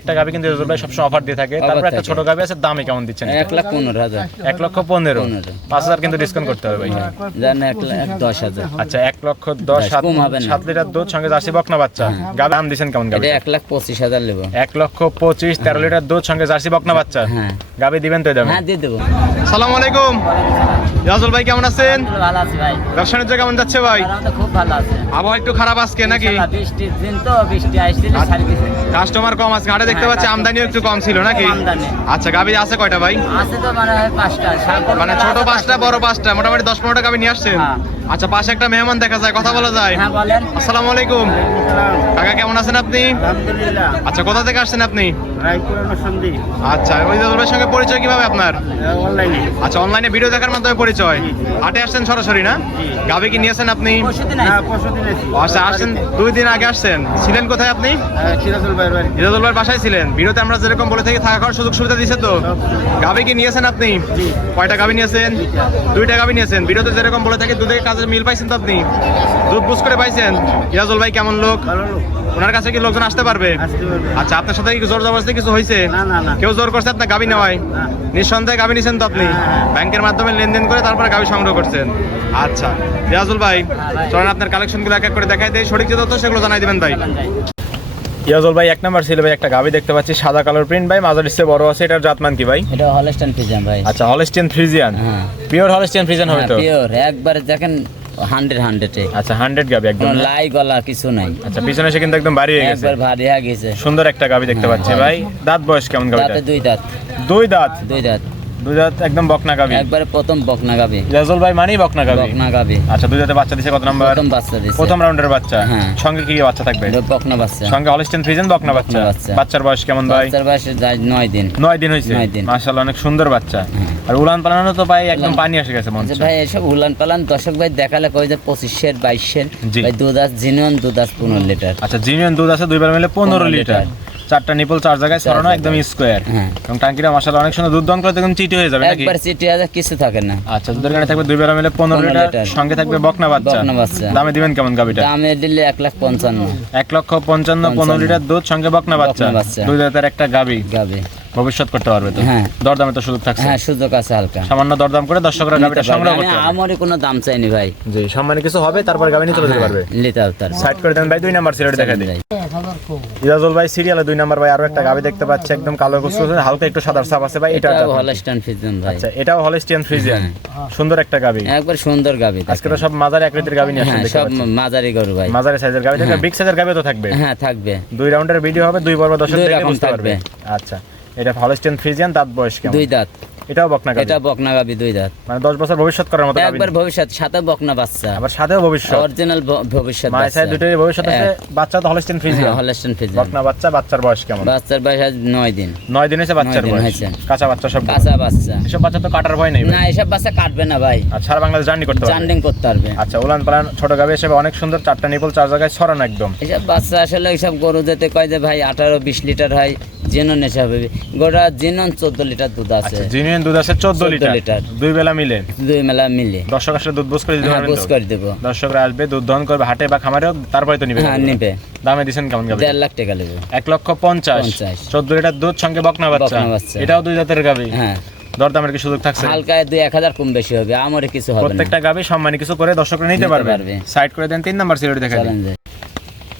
একটা গাবি কিন্তু রেজাল্ট ভাই সবসময় অফার দিয়ে থাকে। তারপর একটা ছোট গাবি আছে, দামে কেমন দিচ্ছেন? 1,15,000। 1,15,000। 5,000 কিন্তু ডিসকাউন্ট করতে হবে ভাই। জান 1,10,000। আচ্ছা 1,10,000, কম হবে না। 7 লিটার দুধ সঙ্গে জার্সি বকনা বাচ্চা। গাবি দাম দিচ্ছেন কেমন গাবি? এটা 1,25,000 নেব। 1,25,000, 13 লিটার দুধ সঙ্গে জার্সি বকনা বাচ্চা। হ্যাঁ গাবি দিবেন তো এই দামে? হ্যাঁ দিয়ে দেবো। আসসালামু আলাইকুম রাজুল ভাই, কেমন আছেন? ভালো আছি ভাই। ব্যবসা বাণিজ্য কেমন যাচ্ছে ভাই? খুব ভালো আছে। আবহাওয়া একটু খারাপ আজকে নাকি? বৃষ্টির দিন তো, বৃষ্টি আসছিল সার্ভিসে। কাস্টমার কম আছে, হাটে দেখতে পাচ্ছি আমদানিও একটু কম ছিল নাকি? আমদানি। আচ্ছা গাবি আছে কয়টা ভাই? আছে তো মানে 5টা। মানে ছোট 5টা বড় 5টা, মোটামুটি 10-15টা গাবি নিয়ে আসছেন। হ্যাঁ। আচ্ছা পাশে একটা মেহমান দেখা যায়, কথা বলা যায়? হ্যাঁ বলেন। আসসালামু আলাইকুম কাকা, কেমন আছেন আপনি? আলহামদুলিল্লাহ। আচ্ছা কোথা থেকে আসছেন আপনি? রায়পুরানো সন্ধি। আচ্ছা ওই দাদুর সঙ্গে পরিচয় কিভাবে আপনার? অনলাইনে। আচ্ছা অনলাইনে ভিডিও দেখার মাধ্যমে পরিচয়। হাটে আসছেন সরাসরি না? গাবি কি নিয়েছেন আপনি? হ্যাঁ পরশুদিন এসেছি। আচ্ছা আসছেন 2 দিন আগে আসছেন। ছিলেন কোথায় আপনি? সিরাজুল ভাইয়ের বাড়ি। ইরাদুল ভাইয়ের বাসায় ছিলেন। ভিডিওতে আমরা যেরকম বলে থাকি থাকা খাওয়ার সুযোগ সুবিধা দিয়েছে তো? গাবি কি নিয়েছেন আপনি? কয়টা গাবি নিয়েছেন? 2টা গাবি নিয়েছেন। ভিডিওতে যেরকম বলে থাকি দুধের কাজের মিল পাইছেন তো আপনি? দুধ বুঝ করে পাইছেন? ইরাজুল ভাই কেমন লোক? ভালো লোক। ওনার কাছে কি লোকজন আসতে পারবে? আসতে পারবে। আচ্ছা আপনার সাথে কি জোর জবরদস্তি কিছু হয়েছে? না, না, না। কেউ জোর করছে আপনার গাবি নেওয়ায়? না। নিঃসন্দেহে গাবি নিছেন তো আপনি? হ্যাঁ। ব্যাংকের মাধ্যমে লেনদেন করে তারপরে গাবি সংগ্রহ করছেন। আচ্ছা রিয়াজুল ভাই চলেন আপনার কালেকশনগুলো এক এক করে দেখাই দেই, সঠিক যে তথ্য সেগুলো জানাই দিবেন ভাই। ইয়াজুল ভাই 1 নাম্বার ছিল ভাই, একটা গাবি দেখতে পাচ্ছি সাদা কালার প্রিন্ট ভাই, মাঝারি সে বড় আছে, এটার জাতমান কি ভাই? এটা হলস্টাইন ফ্রিজিয়ান ভাই। আচ্ছা হলস্টিয়ান ফ্রিজিয়ান। হ্যাঁ। পিওর হলস্টিয়ান ফ্রিজিয়ান হবে তো? পিওর একবারে দেখেন 100 আচ্ছা 100 গাবি একদম। কোনো লাই গলা কিছু নাই। আচ্ছা পিছনে এসে কিন্তু একদম বাড়ি হয়ে গেছে, একবার ভারী হয়ে গেছে। সুন্দর একটা গাবি দেখতে পাচ্ছি ভাই। দাঁত বয়স কেমন গাবিটা? দাঁতে 2 দাঁত। 2 দাঁত। 2 দাঁত। 2 দাঁত একদম বকনা গাবি। একবারে প্রথম বকনা গাবি। ইয়াজুল ভাই মানেই বকনা গাবি। বকনা গাবি। আচ্ছা 2 দাঁতে বাচ্চা দিছে কত নাম্বার? প্রথম বাচ্চা দিছে। প্রথম রাউন্ডের বাচ্চা। হ্যাঁ। সঙ্গে কি বাচ্চা থাকবে? এটা বকনা বাচ্চা। সঙ্গে হলস্টিয়ান ফ্রিজিয়ান বকনা বাচ্চা। বকনা বাচ্চা। বাচ্চার বয়স কেমন ভাই? বাচ্চার বয়স 9 দিন। 9 দিন হয়েছে। 9 দিন। মাশাআল্লাহ অনেক সুন্দর বাচ্চা। হ্যাঁ। আর উলান পালানো তো ভাই একদম পানি এসে গেছে মনে আচ্ছা হচ্ছে। ভাই এসব উলান পালান দর্শক ভাই দেখালে কই যে 25 22 জি। ভাই দুধ আছে জিনিয়ন দুধ আছে 15 লিটার। আচ্ছা জিনিয়ান দুধ আছে 2 বার মিলে 15 লিটার। 4টা নিপল 4 জায়গায় ছড়ানো, একদম স্কয়ার। হ্যাঁ। এবং টাঙ্কিটা মাশাআল্লাহ অনেক সুন্দর, দুধ দহন করতে একদম চিটি হয়ে যাবে নাকি? একবার সিটি আছে কিছু থাকে না। আচ্ছা দুধের গাড়ি থাকবে 2 বার মিলে 15 লিটার, লিটার। সঙ্গে থাকবে বকনা বাচ্চা। বকনা বাচ্চা। দামে দিবেন কেমন গাবিটা? দামে দিলে 1,55,000 1,55,000, 15 লিটার দুধ সঙ্গে বকনা বাচ্চা। বকনা বাচ্চা। 2 দাঁতের একটা গাবি। গাবে। ভবিষ্যৎ করতে পারবে তো? হ্যাঁ। দরদামে তো সুযোগ থাকছে? হ্যাঁ সুযোগ আছে হালকা। সামান্য দরদাম করে দর্শকরা গাবিটা সংগ্রহ আমি করতে পারবে। আমারই কোনো দাম চাইনি ভাই। জি সম্মানে কিছু হবে, তারপর গাবি নিতে যেতে পারবে। নিতে তার সাইড করে দেন ভাই, 2 নাম্বার সিরিয়াল দেখা দেই। ইজাজুল ভাই সিরিয়ালে 2 নাম্বার ভাই আরো একটা গাবি দেখতে পাচ্ছি, একদম কালো কুচকুচে, হালকা একটু সাদার ছাপ আছে ভাই। এটা হলস্টাইন ফ্রিজিয়ান ভাই। আচ্ছা এটাও হলস্টিয়ান ফ্রিজিয়ান। সুন্দর একটা গাবি। একবার সুন্দর গাবি। আজকে তো সব মাঝারি আকৃতির গাবি নিয়ে আসছেন হ্যাঁ দেখতে সব পাচ্ছি। মাঝারি গরু ভাই। মাঝারি সাইজের গাবি থেকে বিগ সাইজের গাবি তো থাকবে? হ্যাঁ থাকবে। 2 রাউন্ডের ভিডিও হবে, 2 পর্ব দর্শক 2 দেখে রকম বুঝতে পারবে। থাকবে। আচ্ছা এটা হলস্টিয়ান ফ্রিজিয়ান, দাঁত বয়স কেমন? 2 দাঁত। এটাও বকনা গাবি? এটা বকনা গাবি 2 দাঁত। মানে 10 বছর ভবিষ্যৎ করার মতো গাবি। একবার ভবিষ্যৎ সাথে বকনা বাচ্চা। আবার সাথেও ভবিষ্যৎ। অরিজিনাল ভবিষ্যৎ মায়ের বাচ্চা। সাথে দুটোই ভবিষ্যৎ আছে। বাচ্চা তো হলস্টিয়ান ফ্রিজিয়ান। Holstein Friesian. বকনা বাচ্চা, বাচ্চার বয়স কেমন? বাচ্চার বয়স আজ 9 দিন। 9 দিন হয়েছে বাচ্চার 9 দিন বয়স। হয়েছে। কাঁচা বাচ্চা সব? কাঁচা বাচ্চা। এসব বাচ্চা তো কাটার ভয় নেই ভাই? না এসব বাচ্চা কাটবে না ভাই। আর সারা বাংলাদেশ জার্নি করতে পারবে। জান্ডিং করতে পারবে। আচ্ছা উলান পালান ছোট গাবি হিসেবে অনেক সুন্দর, 4টা নিপল 4 জায়গায় ছড়ানো একদম। এসব বাচ্চা আসলে এইসব গরু যেতে কয় যে ভাই 18-20 লিটার হয়, জেনন এসব হবে। গোটা জেনন 14 লিটার দুধ আছে। আচ্ছা জিনিয়ান দুধ আছে 14 লিটার। 14 লিটার। 2 বেলা মিলে 2 মেলা মিলে। দর্শক আসলে দুধ বুঝ করে দিতে হ্যাঁ পারবেন বুঝ তো? করে দেবো। দর্শকরা আসবে, দুধ দহন করবে হাটে বা খামারে, তারপরে তো নিবে। হ্যাঁ নিবে। দামে দিছেন কেমন গাবি? 1.5 লাখ টাকা নেবে। 1,50,000, 14 লিটার দুধ সঙ্গে বকনা বাচ্চা। বকনা বাচ্চা। এটাও 2 জাতের গাবি। হ্যাঁ দরদামের কি সুযোগ থাকছে? হালকা 2-1000 কম বেশি হবে, আমারই কিছু হবে না। প্রত্যেকটা গাবি সম্মানী কিছু করে দর্শকরা নিতে নিতে পারবে। পারবে। সাইড করে দেন, 3 নাম্বার সিরিয়াল দেখা চলেন দিন। যাই।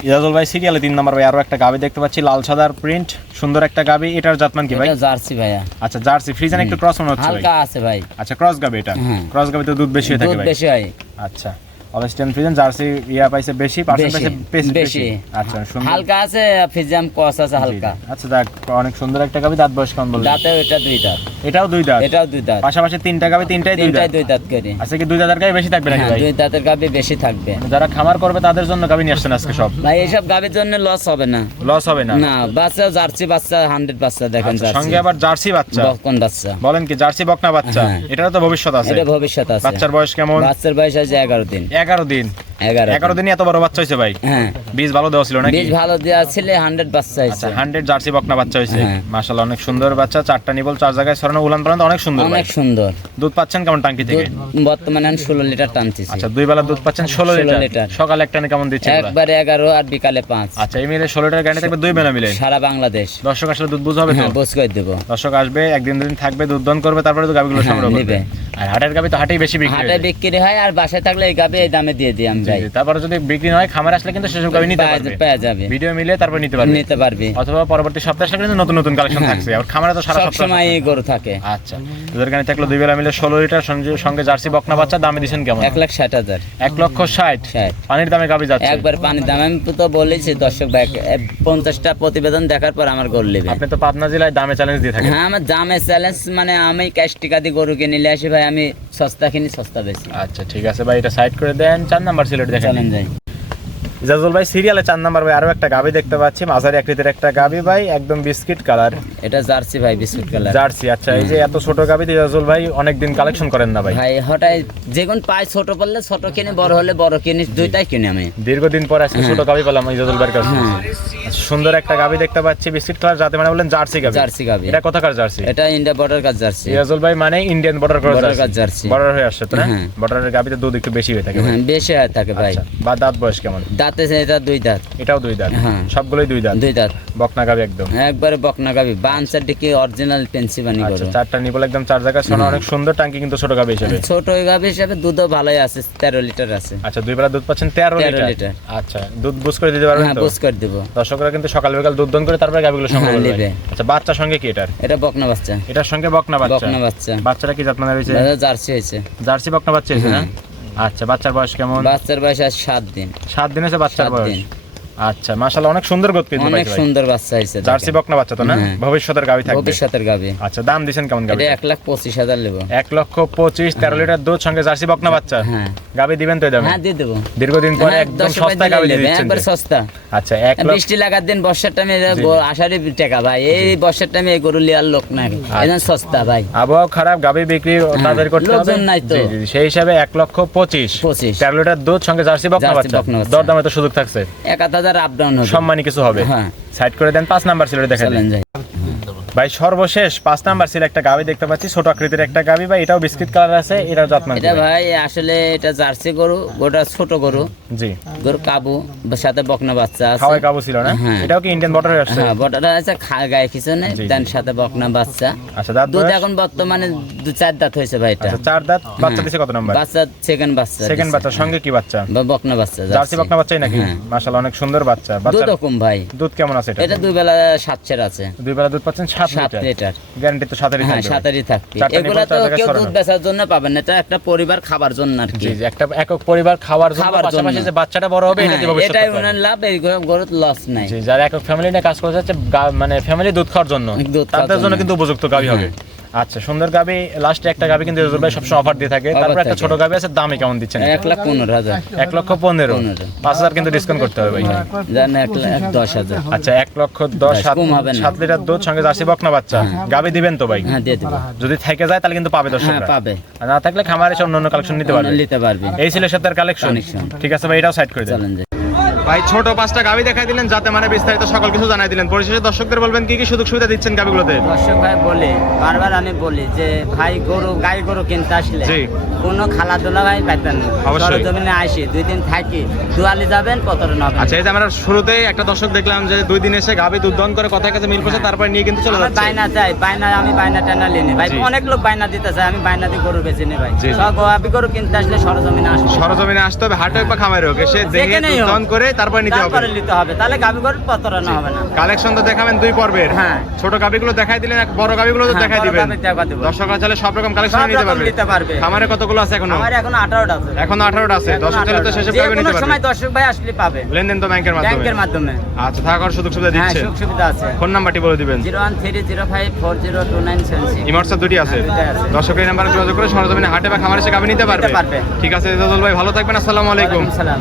ইজাজুল ভাই সিরিয়ালে 3 নাম্বার ভাই আরো একটা গাবি দেখতে পাচ্ছি, লাল সাদার প্রিন্ট, সুন্দর একটা গাবি। এটার জাতমান কি ভাই? এটা জার্সি ভাইয়া। আচ্ছা জার্সি ফ্রিজিয়ান, একটু ক্রস মনে হচ্ছে ভাই। হালকা আছে ভাই। আচ্ছা ক্রস গাবি এটা? হ্যাঁ। ক্রস গাবি তো দুধ বেশি হয়ে থাকে দুধ ভাই। বেশি হয়। আচ্ছা হলস্টিয়ান ফ্রিজিয়ান জার্সি ইয়া পাইছে বেশি, পার্সেন্ট পাইছে বেশি। বেশি। আচ্ছা সুন্দর। হালকা আছে ফিজিয়াম কস আছে হালকা। আচ্ছা দেখ অনেক সুন্দর একটা গাবি। দাঁত বয়স কেমন বললেন? দাঁতেও এটা 2 দাঁত। এটাও 2 দাঁত। এটাও 2 দাঁত। পাশাপাশি 3টা গাবি, 3টাই 2 দাঁত। 2 দাঁত করে। আচ্ছা কি 2 দাঁতের গাবি বেশি থাকবে নাকি হ্যাঁ ভাই? 2 দাঁতের গাবি বেশি থাকবে। যারা খামার করবে তাদের জন্য গাবি নিয়ে আসছেন আজকে সব? ভাই এইসব গাবির জন্য লস হবে না। লস হবে না? না বাচ্চা জার্সি বাচ্চা 100 বাচ্চা দেখেন আচ্ছা, জার্সি। সঙ্গে আবার জার্সি বাচ্চা। কোন বাচ্চা? বলেন কি জার্সি বকনা বাচ্চা? হ্যাঁ। এটারও তো ভবিষ্যৎ আছে। এটা ভবিষ্যৎ আছে। বাচ্চার বয়স কেমন? বাচ্চার বয়স আছে 11 দিন। 11 দিন 11 দিনে এত বড় বাচ্চা হয়েছে ভাই। হ্যাঁ বীজ ভালো দেওয়া ছিল নাকি? বীজ ভালো দেওয়া ছিল, 100 বাচ্চা হয়েছে। আচ্ছা 100 জার্সি বকনা বাচ্চা হয়েছে। হ্যাঁ। মাশাআল্লাহ অনেক সুন্দর বাচ্চা, 4টা নিবল 4 জায়গায় ছড়ানো, উলান পালান অনেক সুন্দর ভাই। অনেক সুন্দর। দুধ পাচ্ছেন কেমন টাঙ্কি থেকে? দুধ বর্তমানে আমি 16 লিটার টানতেছি। আচ্ছা দুই বেলা দুধ পাচ্ছেন 16 16 লিটার। লিটার। সকালে একটা কেমন দিচ্ছেন? একবারে 11 আর বিকালে 5। আচ্ছা এই মিলে 16 লিটার গ্যারান্টি থাকবে দুই বেলা মিলে সারা বাংলাদেশ। দর্শক আসলে দুধ বুঝ হবে তো? হ্যাঁ বস করে দেব। দর্শক আসবে একদিন দুদিন থাকবে, দুধ দন করবে, তারপরে তো গাবিগুলো সংগ্রহ করবে। নেবে। আর হাটের গাবি তো হাটেই বেশি বিক্রি হাটে হয়। বিক্রি হয়, আর বাসায় থাকলে এই গাবে এই দামে দিয়ে দিই আমি ভাই। তারপরে যদি বিক্রি না হয় খামারে আসলে কিন্তু সেসব গাবি নিতে পারবে। পাওয়া যাবে। ভিডিও মিলে তারপর নিতে পারবে। নিতে পারবে। অথবা পরবর্তী সপ্তাহে আসলে কিন্তু নতুন নতুন কালেকশন হ্যাঁ। থাকছে। আর খামারে তো সারা সব সপ্তাহ সময় এই গরু থাকে। আচ্ছা দুধের গানি থাকলো দুই বেলা মিলে 16 লিটার সঙ্গে জার্সি বকনা বাচ্চা। দামে দিচ্ছেন কেমন? 1,60,000। 1,60,000 পানির দামে গাবি যাচ্ছে। একবার পানির দাম আমি তো বলেছি দর্শক ভাই, 50টা প্রতিবেদন দেখার পর আমার গরু নেবে। আপনি তো পাবনা জেলায় দামে চ্যালেঞ্জ দিয়ে থাকেন। হ্যাঁ আমার দামে চ্যালেঞ্জ, মানে আমি ক্যাশ টিকা দিয়ে গরু কিনে নিলে আসি ভাই, আমি সস্তা কিনি সস্তা বেশি। আচ্ছা ঠিক আছে ভাই, এটা সাইড করে দেন। 4 নাম্বার সিলেট দেখেন। চ্যালেঞ্জ যাই। ইজাজুল ভাই সিরিয়ালে 4 নাম্বার ভাই আরো একটা গাবি দেখতে পাচ্ছি, মাঝারি আকৃতির একটা গাবি ভাই, একদম বিস্কিট কালার। এটা জার্সি ভাই, বিস্কুট কালার জার্সি। আচ্ছা এই যে এত ছোট গাবি ইজাজুল ভাই অনেকদিন কালেকশন করেন না ভাই? ভাই হঠাৎ যেগুন পাই ছোট পড়লে ছোট কিনি, বড় হলে বড় কিনি, দুইটাই কিনি আমি। দীর্ঘদিন পর আজকে ছোট গাবি পেলাম ইজাজুল ভাইয়ের কাছে। হ্যাঁ। আচ্ছা, সুন্দর একটা গাবি দেখতে পাচ্ছি বিস্কিট কালার, যাতে মানে বলেন জার্সি গাবি। জার্সি গাবি। এটা কোথাকার জার্সি? এটা ইন্ডিয়া বর্ডার কাজ জার্সি। ইজাজুল ভাই মানে ইন্ডিয়ান বর্ডার ক্রস বর্ডার কাজ জার্সি। বর্ডার হয়ে আসছে তো না? হ্যাঁ। বর্ডারের গাবিতে দুধ একটু বেশি হয়ে থাকে ভাই। হ্যাঁ বেশি হয়ে থাকে ভাই। আচ্ছা বা দাঁত বয়স কেমন? দাঁতে এটা 2 দাঁত। এটাও 2 দাঁত। হ্যাঁ। সবগুলোই 2 দাঁত। 2 দাঁত। বকনা গাবি একদম একবারে বকনা গাবি, বানসার দিকে অরিজিনাল পেন্সিবানি আচ্ছা গরু। 4টা নিবল একদম 4 জায়গায় সোনা, অনেক সুন্দর টাঙ্কি কিন্তু ছোট গাবি হিসেবে। ছোট গাবি হিসাবে দুধও ভালোই আছে, 13 লিটার আছে। আচ্ছা দুই বেলা দুধ পাচ্ছেন 13 13 লিটার। লিটার। আচ্ছা দুধ বুঝ করে দিতে পারবেন হ্যাঁ তো? বুঝ করে দেব। দর্শকরা কিন্তু সকাল বিকাল দুধ দন করে তারপরে গাবিগুলো সংগ্রহ হ্যাঁ, করবে। নেবে। আচ্ছা বাচ্চার সঙ্গে কি এটার? এটা বকনা বাচ্চা। এটার সঙ্গে বকনা বাচ্চা। বকনা বাচ্চা। বাচ্চাটা কি জাত মানের হয়েছে? দাদা জার্সি হয়েছে। জার্সি বকনা বাচ্চা হয়েছে না? আচ্ছা বাচ্চার বয়স কেমন? বাচ্চার বয়স আজ 7 দিন। 7 দিন হয়েছে বাচ্চার 7 বয়স। দিন। আচ্ছা মাশাআল্লাহ অনেক সুন্দর গোদ কিন্তু অনেক ভাই। সুন্দর বাচ্চা হয়েছে। জার্সি বকনা বাচ্চা তো না? হ্যাঁ। ভবিষ্যতের গাবি থাকবে। ভবিষ্যতের গাবি। আচ্ছা দাম দিবেন কেমন গাবি? এটা 1,25,000 নেব। 1,25,000 13 লিটার দুধ সঙ্গে জার্সি বকনা বাচ্চা। হ্যাঁ। গাবি দিবেন তো এই দামে? হ্যাঁ দিয়ে দেব। দীর্ঘদিন পরে হ্যাঁ, একদম 10 সস্তায় গাবি দিয়ে নেবে, দিচ্ছেন। একবার সস্তা। আচ্ছা 1 লক্ষ। বৃষ্টি লাগার দিন বর্ষার টাইমে আষাঢ়ি টাকা ভাই, এই বর্ষার টাইমে এই গরু লিয়ার লোক নাই, এজন্য সস্তা ভাই। আবহাওয়া খারাপ, গাবি বিক্রি তাড়াতাড়ি করতে হবে। লোকজন নাই তো। জি, জি, সেই হিসাবে 1,25,000 25 13 লিটার দুধ সঙ্গে জার্সি বকনা জার্সি বাচ্চা। বকনা বাচ্চা। দরদামে তো সুযোগ থাকছে। 1,000 আপ ডাউন হবে। সম্মানী কিছু হবে। হ্যাঁ। সাইড করে দেন। 5 নাম্বার সিলেট দেখেন চলেন যাই। ভাই সর্বশেষ 5 নাম্বার সিলেট একটা গাবি দেখতে পাচ্ছি, ছোট আকৃতির একটা গাবি ভাই, এটাও বিস্কিট কালার আছে, এটাও জাতমান। এটা ভাই আসলে এটা জার্সি গরু, গোটা ছোট গরু, জি গরু কাবু, সাথে বকনা বাচ্চা আছে। খাওয়াই কাবু ছিল না? হ্যাঁ। এটাও কি ইন্ডিয়ান বর্ডার হয়ে আসছে? হ্যাঁ বটাটা আছে, গায়ে কিছু নেই, জি, দেন জি। সাথে বকনা বাচ্চা। আচ্ছা দাঁত দুধ বয়স? এখন বর্তমানে 2-4 দাঁত হয়েছে ভাই এটা। আচ্ছা 4 দাঁত। বাচ্চা দিছে কত নাম্বার? বাচ্চা সেকেন্ড বাচ্চা। সেকেন্ড বাচ্চা সঙ্গে কি বাচ্চা? বা বকনা বাচ্চা। জার্সি বকনা বাচ্চাই নাকি? হ্যাঁ। মাশাআল্লাহ অনেক সুন্দর বাচ্চা। দুধ বাচ্চা রকম ভাই। দুধ কেমন আছে এটা? এটা 2 বেলা 7 আছে। দুই বেলা দুধ পাচ্ছেন 7 7 লিটার। লিটার। গ্যারান্টি তো 7 হ্যাঁ লিটার। 7-ই থাকবে। চারটা এগুলা নিপল তো চার জায়গায় কেউ সরানো। দুধ বেচার জন্য পাবেন না, এটা একটা পরিবার খাবার জন্য আর কি। জি জি একটা একক পরিবার খাওয়ার জন্য, খাবার জন্য। পাশাপাশি যে বাচ্চাটা বড় হবে এটা হ্যাঁ, দিয়ে ভবিষ্যৎ এটাই করতে ওনার পারবে। লাভ, এই গরুর লস নাই। জি যারা একক ফ্যামিলি নিয়ে কাজ করতে যাচ্ছে, মানে ফ্যামিলি দুধ খাওয়ার জন্য, দুধ খাওয়ার তাদের জন্য জন্য। কিন্তু উপযুক্ত গাবি হবে। আচ্ছা সুন্দর গাবি। লাস্টে একটা গাবি কিন্তু রিজুল ভাই সবসময় অফার দিয়ে থাকে। Offer তারপর একটা থাকে। ছোট গাবি আছে, দামে কেমন দিচ্ছেন? 1,15,000। 1,15,000 5,000 কিন্তু ডিসকাউন্ট করতে হবে ভাই। জান 1,10,000। আচ্ছা 1,10,000 কম হবে না। 7 লিটার দুধ সঙ্গে জার্সি বকনা বাচ্চা। গাবি দিবেন তো ভাই? হ্যাঁ দিয়ে দেব। যদি থেকে যায় তাহলে কিন্তু পাবে হ্যাঁ দর্শকরা। পাবে। আর না থাকলে খামারে এসে অন্য কালেকশন নিতে পারবে। নিতে পারবে। এই ছিল সপ্তাহের কালেকশন। Collection। ঠিক আছে ভাই, এটাও সাইড করে দেন। চলেন যাই। ভাই ছোট 5টা গাবি দেখাই দিলেন, যাতে মানে বিস্তারিত সকল কিছু জানাই দিলেন। পরিশেষে দর্শকদের বলবেন কি কি সুযোগ সুবিধা দিচ্ছেন গাবিগুলোতে? দর্শক ভাই বলি, বারবার আমি বলি যে ভাই গাই গরু কিনতে আসলে জি। কোনো খেলাধুলা ভাই পাইতেন না। অবশ্যই। সরজমিনে আসি 2 দিন থাকি, দুয়ালি যাবেন পতরন হবে। আচ্ছা এই যে আমরা শুরুতেই একটা দর্শক দেখলাম যে 2 দিন এসে গাবি দুধ দহন করে কথার কাছে মিল করছে, তারপরে নিয়ে কিন্তু চলে আমার যাচ্ছে। বাইনা চাই, আমি বাইনা টানা লিনি ভাই। জি। অনেক লোক বাইনা দিতে চায়, আমি বাইনা দিয়ে গরু বেচে নি ভাই। জি, জি। সব গাবি গরু কিনতে আসলে সরজমিনে আসবে। সরজমিনে আসতে হবে, হাটে হোক বা খামারে হোক, এসে দেখে যেখানেই দুধ হোক। দহন করে তারপরে নিতে হবে। তারপরে নিতে হবে, তাহলে গাবি গরু পতরন হবে না। কালেকশন তো দেখাবেন 2 পর্বের। হ্যাঁ। ছোট গাবিগুলো দেখাই দিলেন, বড় গাবিগুলো তো হ্যাঁ, দেখাই বড় দিবেন। গাভী দেখা দেব। দর্শকরা চাইলে সব রকম কালেকশন সব নিতে রকম পারবে। নিতে পারবে। খামারে কতগুলো আছে এখনো? আমার এখন 18টা আছে। এখনো 18টা আছে। এখন দর্শক চাইলে তো 18টা। সেসব যে গাবি কোনো নিতে পারবে। সময় দর্শক ভাই আসলে পাবে। লেনদেন তো ব্যাংকের মাধ্যমে। ব্যাংকের মাধ্যমে। আচ্ছা থাকার সুযোগ সুবিধা হ্যাঁ দিচ্ছে। সুযোগ সুবিধা আছে। ফোন নাম্বারটি বলে দিবেন। 01305402976। ইমর্সার দুটি আছে। দুইটাই আছে। দর্শক এই নাম্বারে যোগাযোগ করে সরজমিনে হাটে বা খামারে এসে গাবি নিতে পারবে। নিতে পারবে। ঠিক আছে ইজাজুল ভাই, ভালো থাকবেন। আসসালামু আলাইকুম। ওয়ালাইকুম সালাম।